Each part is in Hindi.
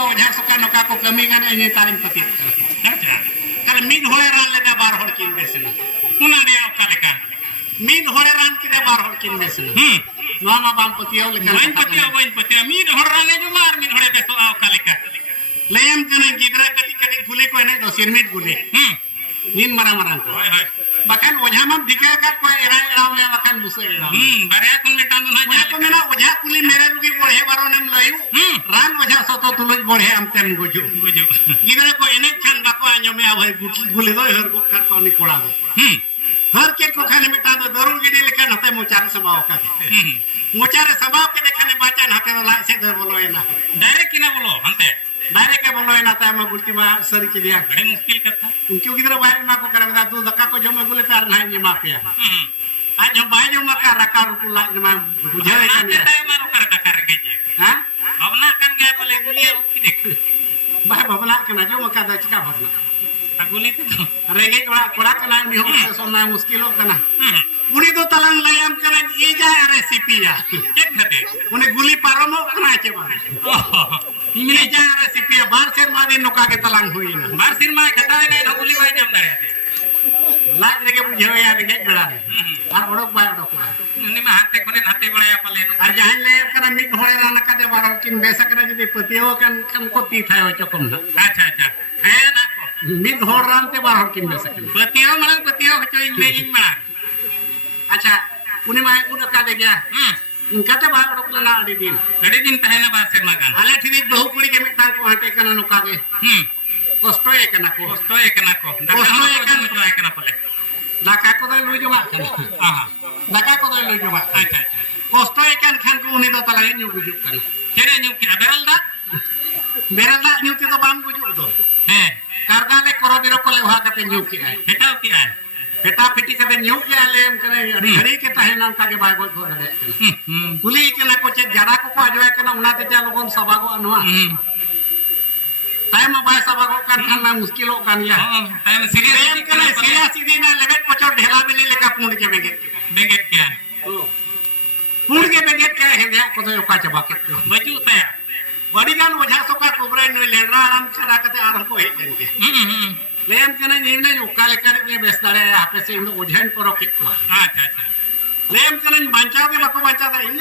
को ओझा सुका नोका को कमी गान इन तारिम पति कल मिद होए रान लेदा बार होड़ किन बेसना उना रे ओका लेका मिद होए रान किने बार होड़ किन बेसना नोआ मा बाम पतियो लेका वइन पतियो मिद होड़ रान ले जो मार मिद होड़े बेसो ओका लेका लेम कने गिदरा कटी कटी गुले को ने दो सिरमिट गुले नीन मरा मरा को बाकान ओझा मा दिका का को एरा एरा में बाकान बुसे एरा बारे कोन मेटान ना जा को मेना ओझा कुली मेरे रुगी बोढ़े बारो नेम लायु रान ओझा सतो तुलज बोढ़े हम तेम गुजु गिदरा को एने खान बाको आño में आवे गुले दो हर को कर कोनी कोड़ा दो हर के को खाने मेटा दो जरूर गिडे लेका नते मोचारे समाओ का मोचारे समाओ के देखने बाचा नाते ला से दो बोलो एना डायरेक्ट किना बोलो हंते डायरेक्ट के बोलो एना तामा गुल्टी मा सर के दिया बड़ी मुश्किल कथा उनके गिदरा बाहर ना को करे तू दका को जमे गुले प्यार नहीं निमा पे आज हम बाय जो मका रका रुतु ला जमा बुझाए कने ताय मारो कर दका रे के हां भवना कन गया बोले गुलिया उक्ति देख बाय भवना कना जो मका द चिका भवना गुली तो रेगे कोड़ा कना नि हो सोना मुश्किल हो कना उनी तो तलांग लयम कना ई जा रेसिपी या के खते उनी गुली पारमो कना के बा ई जा रेसिपी बार सेर मादे नोका के तलांग हुई ना बार सिर मा खटाए गए तो गुली भाई जम दारे लाग लेके बुझे या देखे बेड़ा और ओडक बाय ओडक नि मा हाथे कोने हाथे बळया पले और जहां ले कना मिट होळे राना का दे बारो किन बेसकरा जदी पतियो कन को पी थायो चकम ना अच्छा है ना मिद होड़ रानते बाहर किन बेसकन पतियो मरंग पतियो हचो इन ले इन मा अच्छा उनी मा उड का दे गया इनका तो बाहर ओडक लना अडी दिन तहना बार से मगान आले ठीक बहु कुड़ी के मिटा को हाटे कना नोका के कष्टो एकना को पले दाका को दे लुई जमा हां दाका को दे लुई जमा अच्छा कष्टो एकन खान को उनी दो तला न्यू गुजुक कना केरे न्यू के बेरल दा न्यू के तो बाम गुजुक दो हैं कारगाले कोरोबिरो को लेवा कते न्यू के आए हेटाव के आए हेटा फिटी कते न्यू के आले हम करे घड़ी के तहेना का के बाय गोल धरे कुली के ना को चे जड़ा को आजो कना उना ते जा लोगन सबागो अनवा टाइम बाय सबागो कान खाना मुश्किल हो कान या टाइम सीरियस करे सीरियस सीधी ना लेबेट पचो ढेला बेली लेका पुंड के बेगेट क्या पुंड के बेगेट क्या है या को तो ओका चबा के बचू तया बड़ी गान वजह सोका कोबरा न लेडरा आराम चरा कते आराम को हेट के लेम कने नीने ओका लेका ने बेसदारे आपे से इन ओझन परो के अच्छा लेम कने बंचाव के बको बंचा दा इन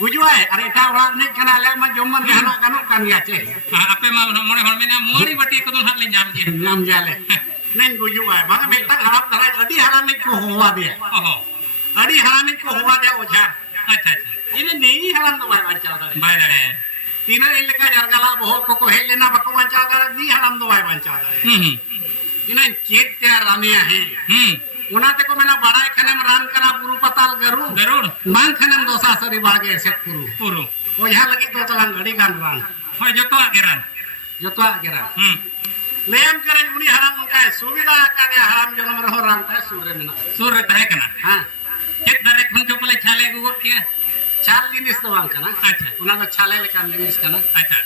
गुजुआय अरे एटा ओड़ा ने कना ले मा जमन जहाना कानो कान या चे आपे मा मोरे हर मेना मोरी बटी को हाथ ले जाम जाले नेन गुजुआय बागा बेटा हराम धरा अडी हराम ने को होवा दे अडी हराम ने को होवा दे ओझा अच्छा इने नहीं हराम तो बाय बंचा दा बाय रे तीना इलका जरगला बहुत को हेल लेना बको बंचा दा नी हराम तो बाय बंचा दा इने चेत ते रानिया है उनाते को मेना बड़ाई खने में रान कना पुरु पताल गरुड़ मान खने में दोसा सरी बागे से पुरु ओझा लगी तो तलांग घड़ी गान रान होय जतो आगे रान लेम करे उनी हराम उनका सुविधा का दे हराम जन्म रहो रान ता सुर रे तहे कना हां एक दरे खन जो पले छाले गुगो के छाल जिनिस तो बांग कना अच्छा उना तो छाले लेका जिनिस कना अच्छा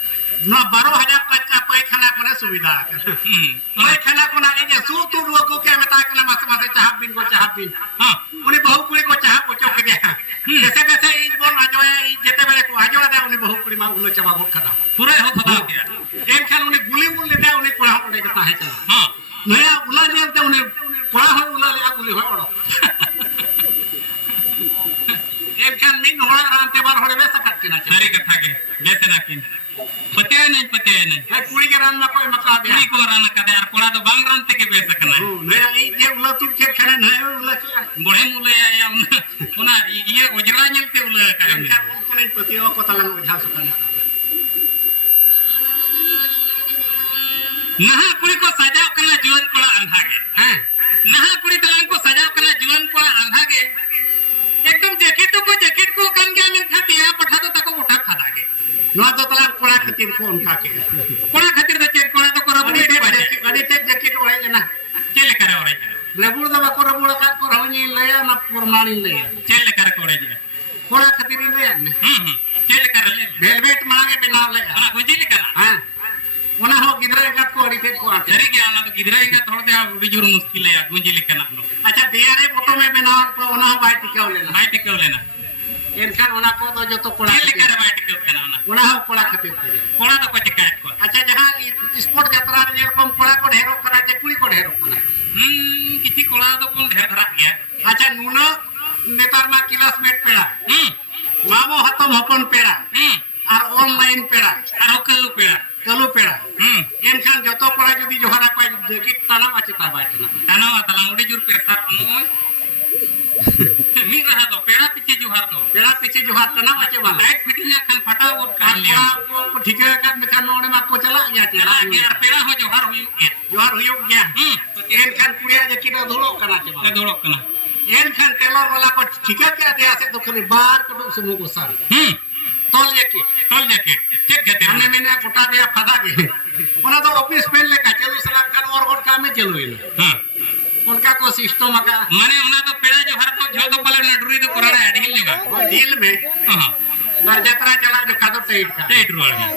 ना 12000 टका पैखाना कोने सुविधा पैखाना कोना ए जे सु तू लोगो के मेता कना मास चाह बिन हां उनी बहु कुड़ी को चाह पोचो के दे जैसे ई बोल आजो ई जेते बेले को आजो दे उनी बहु कुड़ी मा उलो चबा गोट खदा पूरे हो खदा के एक खान उनी गुली बोल ले दे उनी कोड़ा उड़े के ताहे कना हां नया उला जेते उनी कोड़ा हो उला ले गुली हो ओडो एक खान मिन होड़ा रानते बार होड़े बेसा कट के ना सारी कथा के जैसे ना किन पते नहीं भाई कुड़ी के रान में कोई मतलब है कुड़ी को रान का दे यार कोड़ा तो बांग रान के बेस सकना नया ई जे उला तू के खने न उला बड़े मुले या उना ये ओजरा नेलते उला का कोने पतियो को तलंग ओझा सकना नहा कुड़ी को सजाव करना जीवन कोड़ा अंधा के हां नहा कुड़ी तलंग को सजाव करना जीवन कोड़ा अंधा के एकदम जैकेट को कन गया में खतिया पठा तो तको उठा खादा के नवा तो तला कोड़ा खातिर को उनका के कोड़ा खातिर तो चेक कोड़ा तो को रबड़ी दे गाड़ी ते जैकेट ओरे जना चेले करे ओरे लेबुड़ दबा को रबुड़ का को रहनी लेया ना पुरमानी ले चेले करे कोड़े जे कोड़ा खातिर ले ने चेले करे ले वेलवेट मांगे बिना ले हां गुंजी ले करा हां ओना हो गिदरा का को अड़ी थे को जरी के आला तो गिदरा का थोड़ दे बिजुर मुश्किल है गुंजी ले कना अच्छा दियारे फोटो में बिना तो ओना बाय टिकाव लेना इनखान ओना को तो जो तो कोड़ा ले करे बाय टिकाव लेना ᱚᱱᱟ ᱦᱚᱸ ᱠᱚᱲᱟ ᱠᱷᱟᱹᱛᱤᱨ ᱛᱮᱜᱮ ᱠᱚᱲᱟ ᱫᱚᱠᱚ ᱪᱮᱠᱟᱭᱮᱫ ᱠᱚᱣᱟ ᱟᱪᱪᱷᱟ ᱡᱟᱦᱟᱸ ᱥᱯᱳर्ट ᱡᱟᱛᱨᱟ ᱨᱮ যেরকম ᱠᱚᱲᱟ ᱠᱚ ᱰᱷᱮᱨᱚᱜ ᱠᱟᱱᱟ ᱡᱮ ᱠᱩᱲᱤ ᱠᱚ ᱰᱷᱮᱨᱚᱜ ᱠᱟᱱᱟ ᱠᱤᱪᱷᱤ ᱠᱚᱲᱟ ᱫᱚᱵᱚᱱ ᱰᱷᱮᱨ ᱫᱷᱟᱨᱟᱜ ᱜᱮᱭᱟ ᱟᱪᱪᱷᱟ ᱱᱩᱱᱟᱹᱜ ᱱᱮᱛᱟᱨ ᱢᱟ ᱠᱞᱟᱥᱢᱮᱴ ᱯᱮᱲᱟ ᱢᱟᱢᱚ ᱦᱟᱛᱚᱢ ᱦᱚᱯᱚᱱ ᱯᱮᱲᱟ ᱟᱨ ᱚᱱᱞᱟᱭᱤᱱ ᱯᱮᱲᱟ ᱟᱨᱦᱚᱸ ᱠᱟᱹᱞᱩ ᱯᱮᱲᱟ ᱠᱟᱹᱞᱩ ᱯᱮᱲᱟ ᱮᱱᱠᱷᱟᱱ ᱡᱚᱛᱚ ᱠᱚᱲᱟ ᱡᱩᱫᱤ ᱡᱚᱦᱟᱨᱟ ᱠᱚ ᱡᱮᱠᱤᱴ ᱛᱟᱱᱟᱢ ᱪᱮᱛᱟ ᱵᱟᱭ ᱴᱟᱱᱟᱣᱟ ᱛᱟᱞᱟᱝ ᱩᱰᱤ ᱡᱩᱨ ᱯᱮᱨᱥᱟᱨ ᱱᱚᱭ ᱢᱤᱫ ᱨᱟᱦᱟ ᱫᱚ ᱯᱮᱲᱟ ᱯᱤᱪᱷᱤ ᱡᱚᱦᱟᱨ ᱫᱚ ᱯᱮᱲᱟ ᱯᱤᱪᱷᱤ ᱡᱚᱦᱟर ᱛᱟᱱᱟᱢ ᱪᱮ ᱵᱟᱝ ᱞᱟइट फिटिंग खान फटाव और कर लिया को ठिका कर मेखान ओने मा को चला गया चे चला गया पेड़ा हो जोहार हुयुग गया जोहार हुयुग गया तो एनखान कुड़िया जकिट धुलो कना चे बा धुलो कना एनखान टेलर वाला को ठिका के दिया से तो खरे बार को सुमु को सार तोल जैकेट चेक गते हमने मैंने कोटा दिया फदा के ओना तो ऑफिस पेन लेका चलो सलाम खान और काम में चलो इन हां उनका को सिस्टम का माने उना तो पेड़ा जोहार तो झो तो पले नडुरी तो कोराड़ा ढील लेगा ढील में हां मार यात्रा चला जो का तो टाइट रोल है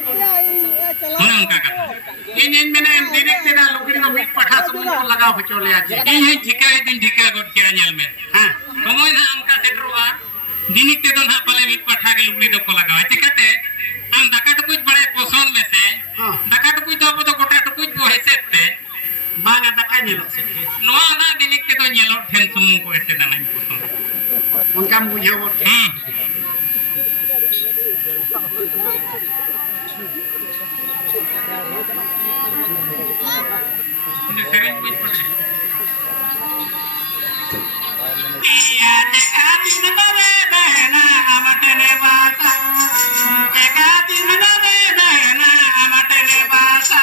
होने उनका कथा इन मैंने डायरेक्ट ना लुकड़ी में मिट पठा सब को लगाओ हो चले आछे ये ठिका है दिन ठिका गोट के नेल में हां समय ना उनका सेटरवा दिनिक ते तो ना पले मिट पठा के लुकड़ी तो को लगाओ चिकाते हम दाका तो कुछ बड़े पोषण में से दाका तो कुछ तो गोटा तो कुछ वो हेसेते बांगा दाका नेल से नोआ ना दिनिक ते तो नेलो ठेन सुमु को ऐसे ना नहीं पोषण उनका मुझे वो सेरेंज कुछ पड़े या देखा दिन बरे बहना अमटने बासा देखा दिन बरे बहना अमटने बासा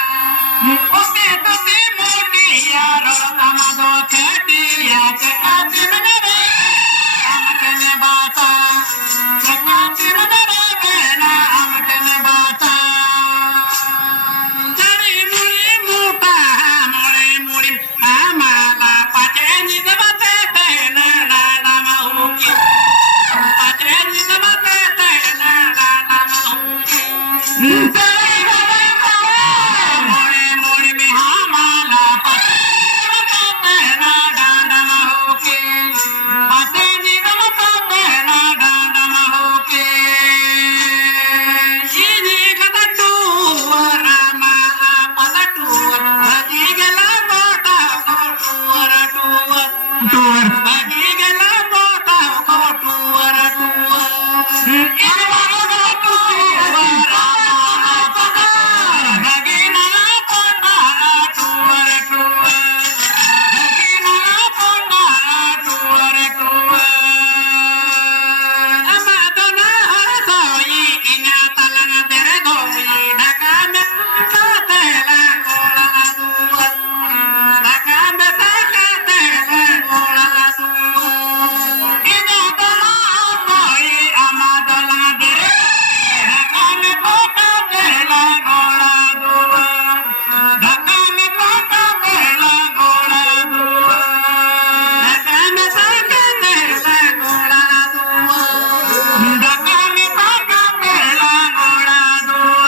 ओके तो ते मोटी यारो तमदो खेतिया देखा दिन बरे अमटने बासा देखा दिन बरे बहना अमटने बासा जरी मुड़ी मुटा मोरे मुड़ी आमाला पाचे निदबते तेना लाला माहुकी पाचे निदबते तेना लाला माहुकी जरी मोरे मोरे में आमाला पाचे निदबते तेना लाला माहुकी पाचे निदबते तेना लाला माहुकी इनी कदटू रामा पदटू भजी गेला मोटा कोटूर टूर टूर भजी गेला मोटा कोटूर टूर इन बारो टूर रामा पदा भगिना कोटा टूर टूर भगिना कोटा टूर टूर अमादना हरदोई इना तलंग तेरे गोई ढका में तेला गोला दुआ ढका में तेला गोला दुआ इना तलंग हरदोई अमादना तेरे ढका में कोटा तेला गोला दुआ ढका में कोटा तेला गोला दुआ ढका में तेला गोला दुआ ढका में कोटा तेला गोला दुआ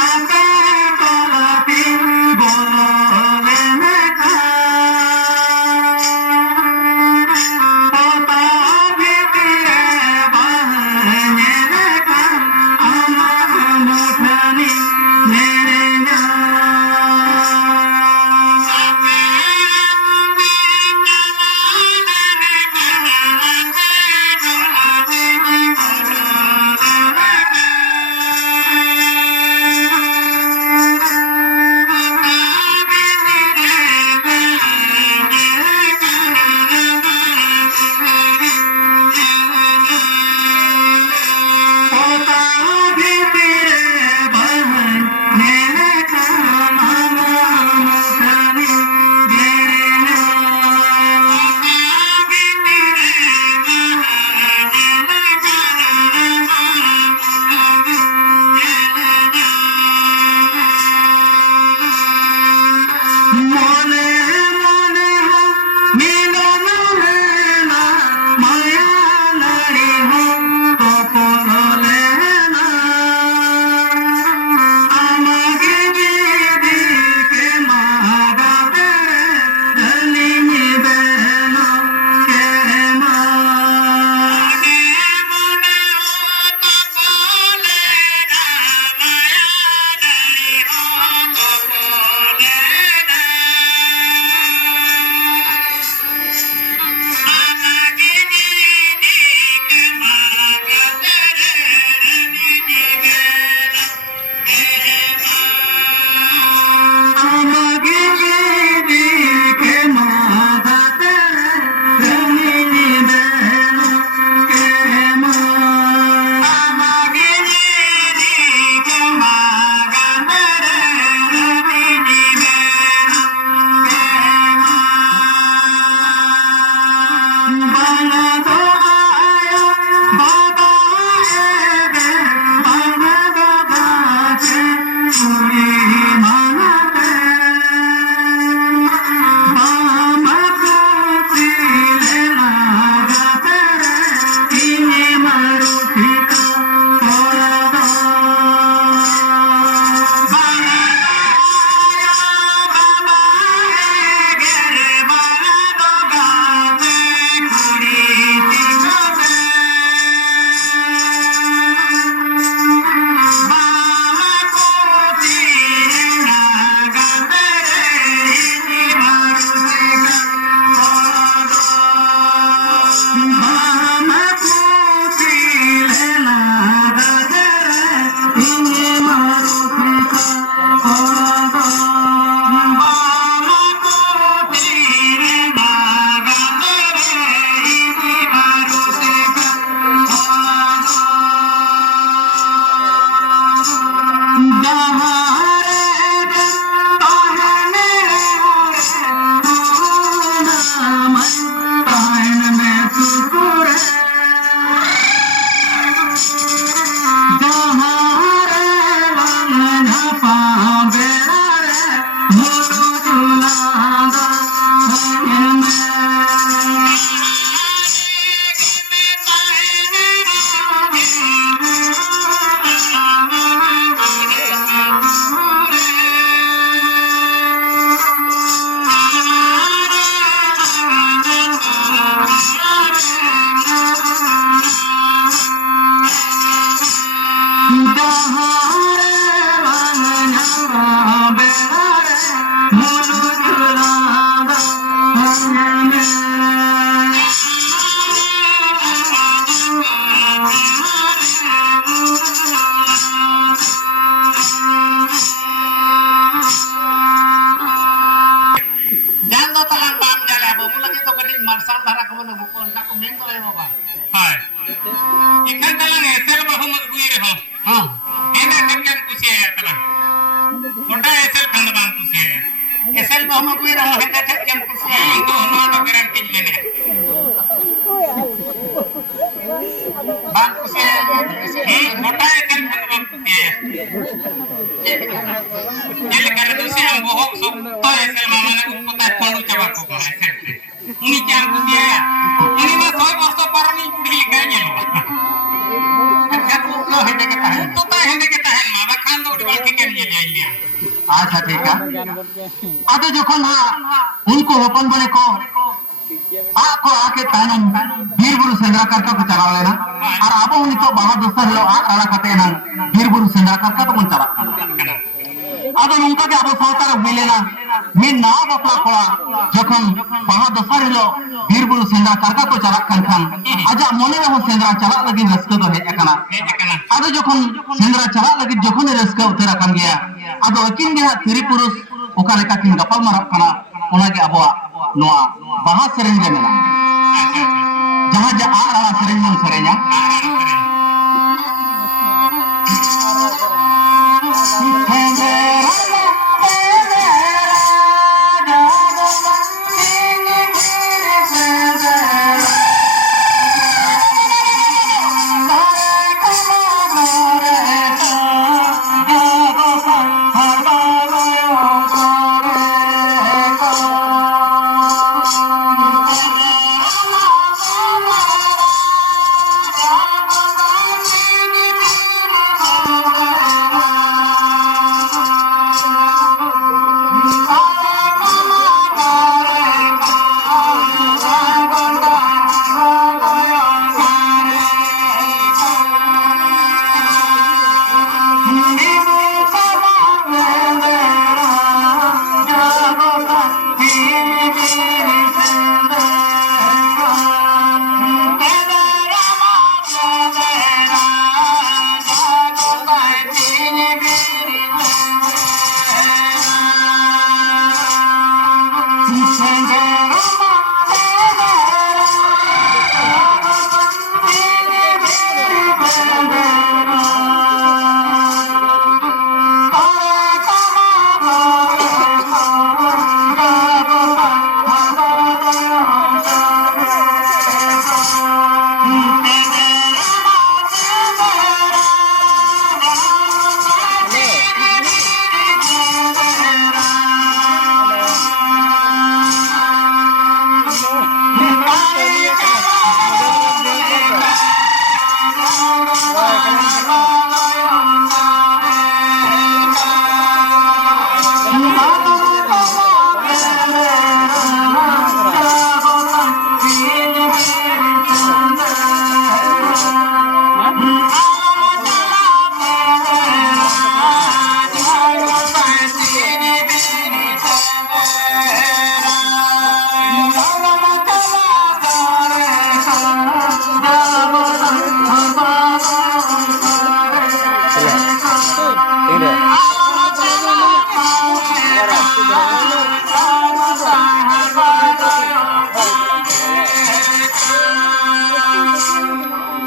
आते marsal dara ko na bukon ka komento ay mo ba হয় ikan talang esel bahu magui reho ena kankan kusiya talang kota esel kanda bang kusiya esel bahu mo kuira mo henda chat jam kusiya itu no no garanti lene bang kusiya kota esel kanda bang kusiya jadi karena itu sih ang bohong so to esel mama na kota kono coba ko esel ini jam kusiya ini mah soy bosto para ni pudi liganya lo kan lo henda kita तो ता हिंदे के तहन मा बखान तो उड़ी के के लिए ले लिया अच्छा ठीक है आदो যখন उनको ओपन बने को आपको आके तानम वीर बुरु सेंद्रा करका को चला लेना और अब उन्हीं तो बहादुर सर लो आला कते ना वीर बुरु सेंद्रा करका तो चला अब उनका के अब सावतार मिलेना मैं ना बपला पड़ा যখন बहादुर सर लो वीर बुरु सेंद्रा करका को चला खान आजा मने हो सेंद्रा चला लगी रस्ते तो है एकना आदो যখন सेंद्रा चला लगी যখন रस्का उतरा kan गया आदो किन गया तिरी पुरुष ओका लेका किन गपल मारक खाना ओनागे अबवा नोआ बाहा सेरेन गे मेना जहां जहां आला सेरेन मन सेरेnya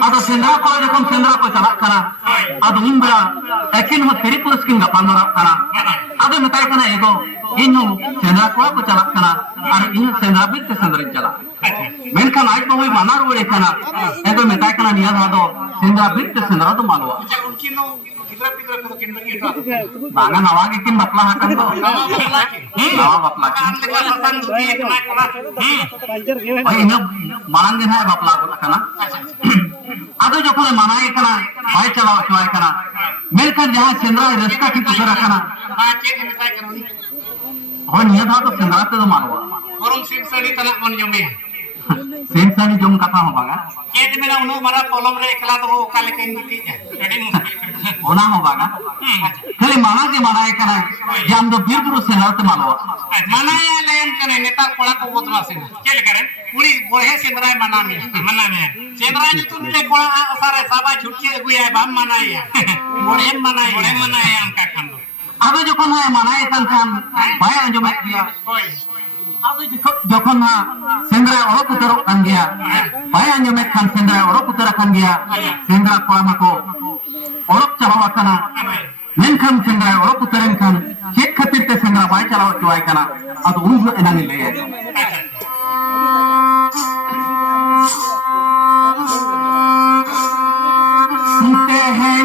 आदो सेंद्रा को जखन सेंद्रा को चला करा आदो उनबेरा एकिन हो तेरी पुरुष किन गपाल मारा करा आदो मेताय कना एगो इन सेंद्रा को चला कना और इन सेंद्रा बित सेंद्रा चला मेनखान आज तो वही माना रुड़े कना एगो मेताय कना निया आदो सेंद्रा बित सेंद्रा तो मालवा गिद्रा पिद्रा को किन बगी तो बांगा नवा के किन बपला हाकन तो नवा बपला की नवा बपला की कान लेका सतन दुती एक ना कोना ओय इन मांग दिन है बपला को कना आदो जखन मनाए कना भाई चलाओ चलाए कना मेलकन जहां सेंद्रा रास्ता की तुसरा कना हां चेक मिटाई करनी हो निया था तो सेंद्रा ते तो मानवा गरम सिम सड़ी तना मन जमे सेम सानी जम कथा हो बागा के मेना उनो मारा पलम रे एकला तो ओका लेके नीति जा एडी मुश्किल ओना हो बागा खाली माना के मनाए कना जाम दो बीर पुरुष सेंद्रा ते मानवा मनाया लेन कने नेता कोड़ा को बदला से चल करे पूरी गोहे सेंद्राय मना में सेंद्राय नि तुन ले कोड़ा सारे साबा छुटकी गुया बाम मनाया गोहे मनाया अंका खान आदो जखन है मनाए तन खान भाई अंजम दिया होय जखन ना सेंद्रा ओरक उतर कान गया भाई अंजम खान सेंद्रा ओरक उतर कान गया सेंद्रा कोड़ा मको ओरक चलावा कना मेनखान सेंद्रा ओरक उतरन खान चेक खातिर ते सेंद्रा भाई चलावा चुवाय कना अद उन एनांग ले सुनते हैं